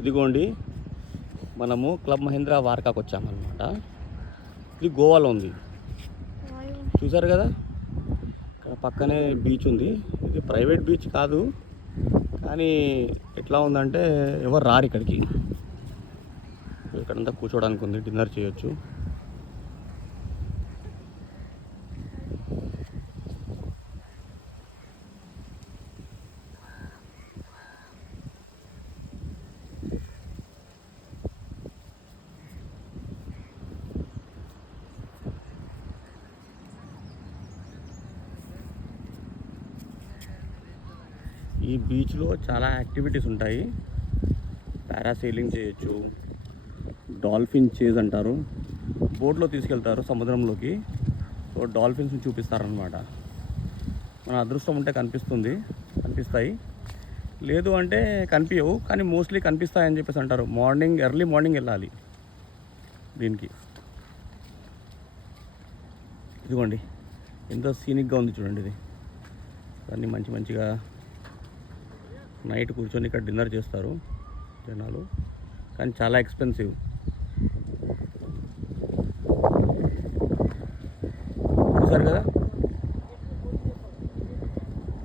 ఇదిగోండి, మనము క్లబ్ మహీంద్రా వార్కాకు వచ్చామన్నమాట. ఇది గోవాలో ఉంది, చూసారు కదా. ఇక్కడ పక్కనే బీచ్ ఉంది. ఇది ప్రైవేట్ బీచ్ కాదు, కానీ ఎట్లా ఉందంటే ఎవరు రారు ఇక్కడికి. ఇక్కడంతా కూర్చోడానికి ఉంది, డిన్నర్ చేయొచ్చు. ఈ బీచ్లో చాలా యాక్టివిటీస్ ఉంటాయి. పారాసైలింగ్ చేయొచ్చు, డాల్ఫిన్ చేజ్ అంటారు. బోట్లో తీసుకెళ్తారు సముద్రంలోకి. సో డాల్ఫిన్స్ని చూపిస్తారనమాట. మన అదృష్టం ఉంటే కనిపిస్తాయి, లేదు అంటే కనిపించవు, కానీ మోస్ట్లీ కనిపిస్తాయని చెప్పేసి అంటారు. ఎర్లీ మార్నింగ్ వెళ్ళాలి దీనికి. ఇదిగోండి, ఎంతో సీనిక్గా ఉంది చూడండి. ఇది అన్నీ మంచిగా నైట్ కూర్చొని ఇక్కడ డిన్నర్ చేస్తారు జనాలు, కానీ చాలా ఎక్స్పెన్సివ్. చూసారు కదా.